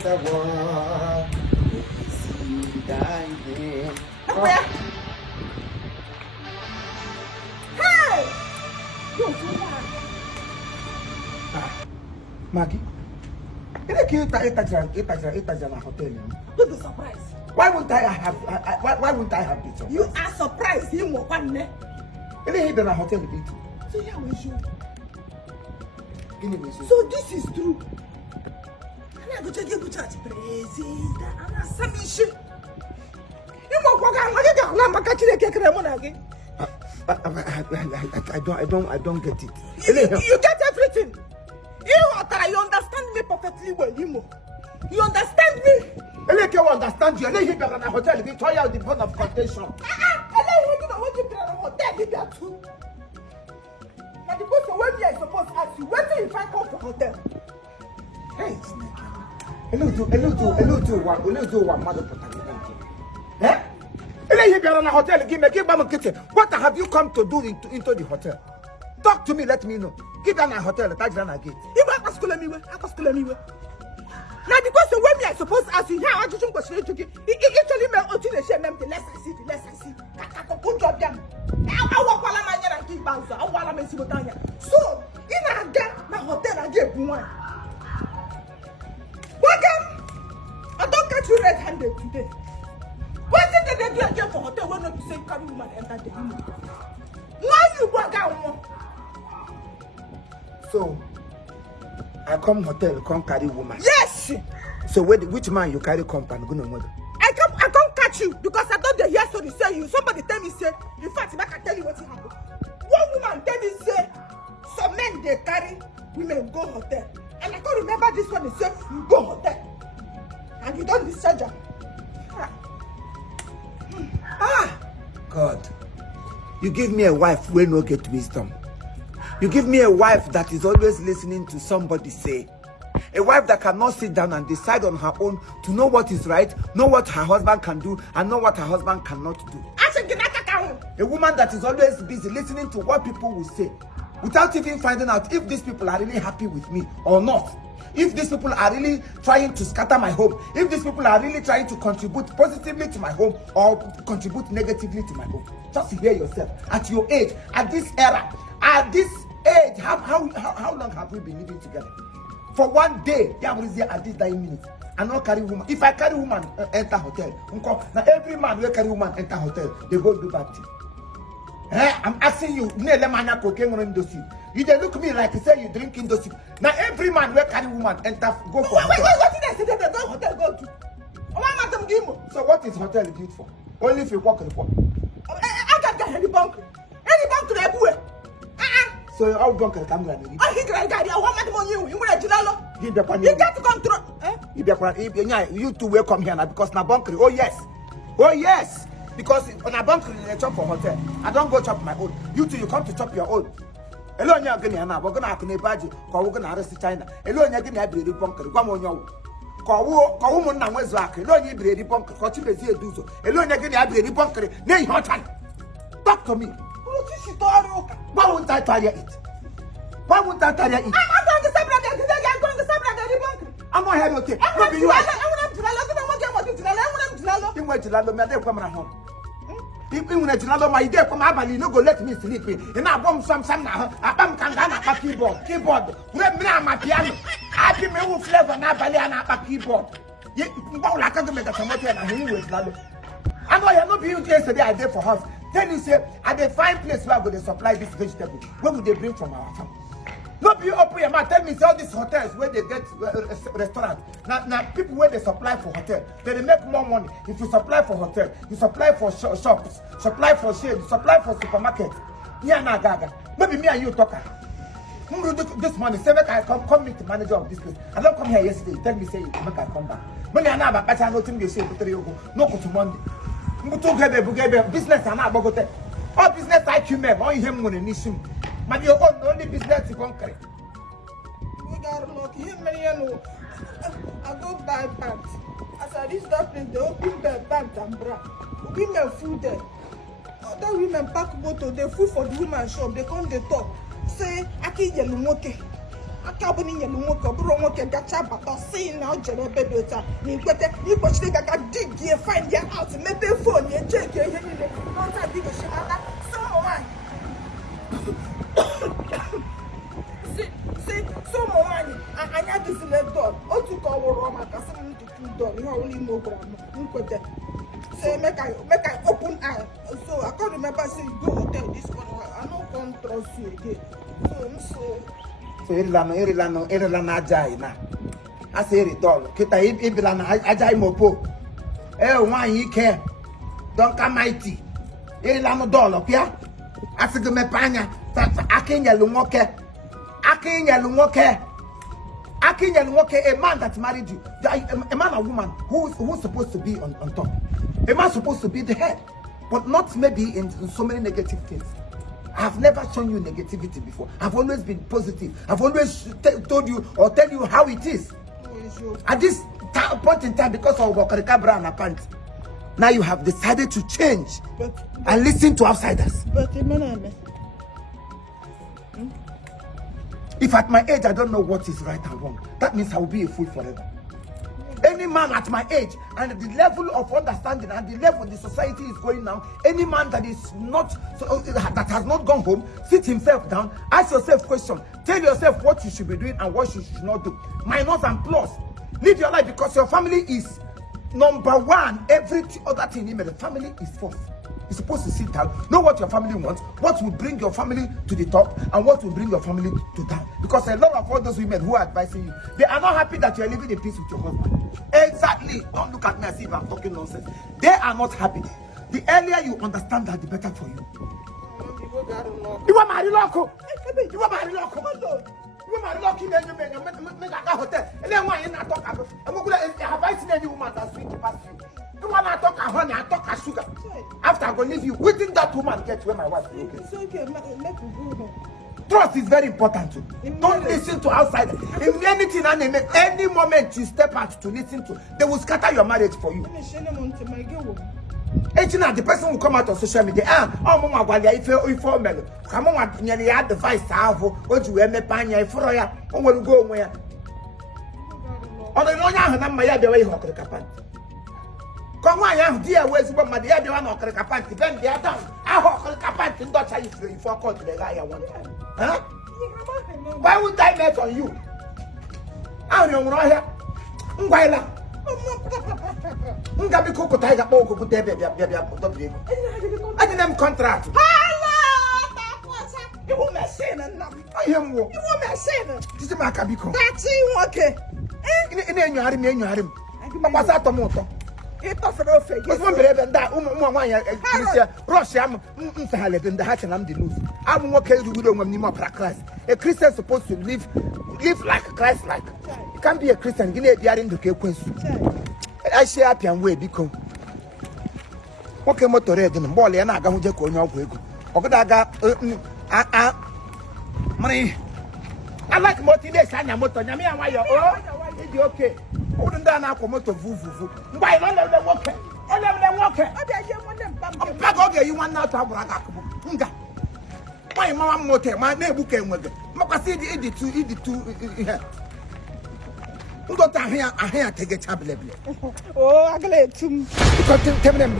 the world. See thy name. Hey! Maggi, you know, you a hotel. Don't be surprised. Why won't I have? Why won't I have this? You are surprised. You more one ne. You know, you a hotel with it. So yeah, we should. So So this is true. I'm going to give you church praises. I'm not some shit. You won't walk out. I'm catching a cake again. I don't get it. You get everything. You understand me perfectly well, Imo. You understand me? I like you understand you. I like you in a hotel. We try out the point of contention. I like you want to be in a hotel. Give that too. Now the person when we are supposed to ask you, when do you find come for hotel? Hey, hello to one mother protagonist. Eh? What have you come to do into the hotel? Talk to me, let me know. Give them a hotel, touch them again. You want to school anyway? I can school anyway. Now because the way me I supposed to ask you, how I just want to give you actually me until the shame the less I see, the less I see. Good job, them. I walk while I'm here and keep bouncer. I want to see what I am. So, in a get my hotel, I get one. Welcome. I don't catch you red-handed today. What is it that they do again for hotel when not to say carry woman enter the room? Why you walk out? So, I come hotel, come carry woman. Yes. So which man you carry company? Go no mother. I can't catch you because I don't hear story say you. Somebody tell me say, in fact, if I can tell you what happened. One woman tell me say, some men they carry women go hotel. And I can't remember this one, they say, you go hotel. And you don't discharge them. God, you give me a wife where no get wisdom. You give me a wife that is always listening to somebody say. A wife that cannot sit down and decide on her own to know what is right, know what her husband can do, and know what her husband cannot do. A woman that is always busy listening to what people will say, without even finding out if these people are really happy with me or not. If these people are really trying to scatter my home, if these people are really trying to contribute positively to my home or contribute negatively to my home. Just hear yourself. At your age, at this era, at this age, how long have we been living together? For one day, yeah, what is there at this 9 minutes? I not carry woman. If I carry woman enter hotel, now every man will carry woman enter hotel, they go do bad thing. I'm asking you, you they look me like you say you drink Indosi. Now every man will carry woman enter go for hotel. What did I say they go hotel go to? So what is hotel good for? Only if you walk in the port. I can't get any bank. Any bank to the boy. So how drunk can come and I think I got you want you want to you got to control. You two will come here now because na bunker. Oh yes. Because on a bunker they chop for hotel. I don't go chop my own. You two you come to chop your own. Hello, you're going to we're going to have a badge. We're going to arrest China. Hello, you're going to have a bunker. Come on, you. Call woman now was like, hello, you're going to bunker. What you do so. Hello, you're going to have a bunker. Nay, hot time. Talk to me. Why won't I tell you it? Why won't I tell you it? I'm going to bunker. I'm not here, okay. I You are. Even when I my day from Abali, no go let me sleep. And I bomb some now. I bomb Kangana keyboard. Let me my piano. I give me who flavor and Abali and a keyboard. Yet, I can't make a tomato and I hear with Lalo. I know you're not being yesterday. I did for house. Then you say, at the fine place where I'm going to supply this vegetable. What would they bring from our farm? Not be open your mouth. Tell me, all these hotels where they get restaurants. Now people where they supply for hotel, they make more money. If you supply for hotel, you supply for shops, supply for shade, supply for supermarket. Yeah, na gaga. Maybe me and you talker. This morning, say make I come meet the manager of this place. I don't come here yesterday. Tell me say make I come back. When you are now back, I know thing they say no go to Monday. Business and about all business IQ men, all him when you need. But your only business is concrete. We got lucky. I go buy pants. As I reach that place, they open their pants and bra. Women food there. Other women pack bottle, they food for the woman shop. They come, they talk. Say, Aki Yelumoke. akabuni nyelu nwoke oburu nwoke gacha bata si na o jere ebe dị otu a na ikwete ikpochiri gaga dig ye find ya out mepe phone ye check ihe niile n'ọta dị ga shimata so nwaanyị so nwaanyị anya dịzile dọl otu ka ọ wụrụ maka sị m ntutu dọl ihe ọbụla ime gwara m nkwete say make I open eye. So I can't remember say you go hotel this one. I no come trust you again. So Irilana ajai na. I say it all. Kita ibilana ajai mopo. One ike. Don't come mighty. Irilana dollar, yeah? I said to me panya. Akinya lumoke. A man that married you, a man or woman who's supposed to be on top. A man supposed to be the head, but not maybe in so many negative things. I have never shown you negativity before. I've always been positive. I've always told you or tell you how it is. At this point in time, because of Wakarikabra and Apant, now you have decided to change and listen to outsiders. But if at my age I don't know what is right and wrong, that means I will be a fool forever. Any man at my age and the level of understanding and the level the society is going now, any man that is not that has not gone home, sit himself down, ask yourself question, tell yourself what you should be doing and what you should not do. Minus and plus. Live your life because your family is number one. Every other thing in the family is first. You're supposed to sit down, know what your family wants, what will bring your family to the top, and what will bring your family to down. Because a lot of all those women who are advising you, they are not happy that you are living in peace with your husband. Exactly. Don't look at me as if I'm talking nonsense. They are not happy. The earlier you understand that, the better for you. You are married local. You are married local. You are married local. You are hotel. And then why you not talk about? Have I seen any woman that's sweet past you? You want to talk a honey, I talk a sugar. After I go leave you, within that woman gets where my wife is. It's okay, let me go home. Trust is very important too. Don't listen to outsiders. In anything and any moment you step out to listen to, they will scatter your marriage for you. The person will come out on social media. Mama, if you come on, nearly advice to have what you have panya for ya. Will go where? On the long hand, my other way, Hocker Capan. Come on, dear, where's what my dear one or Capant? Then they are done. I hope Capant and Dutch if you forgot the guy I want. Huh? Why would I bet on you? I don't know here. Ngwaila. Ngabi koko taiga boko kutebe baby. I didn't contract. You won't mess in and nothing. I am wo. You won't mess in. This is my cabiko. That's it, okay. In your harim. What's that tomato? It's not for the fake. What's one baby and that Russia, in the hatch and I'm the loose. I'm okay with you when you more Christ. A Christian is supposed to live like Christ like. You can't be a Christian, you need to the question. I say happy and way because okay, motor red and ball and I got to go on your way. Money. I like motivation and motor. Yami, why you're okay. Wouldn't that now come to vuvu? Why not let them walk? I let them walk. Okay, you want now to have a why, Mamma Motor, my neighbor came with it. Macassi, the two. Who got a hair take a tablet? Oh, I glad to. Because tell them,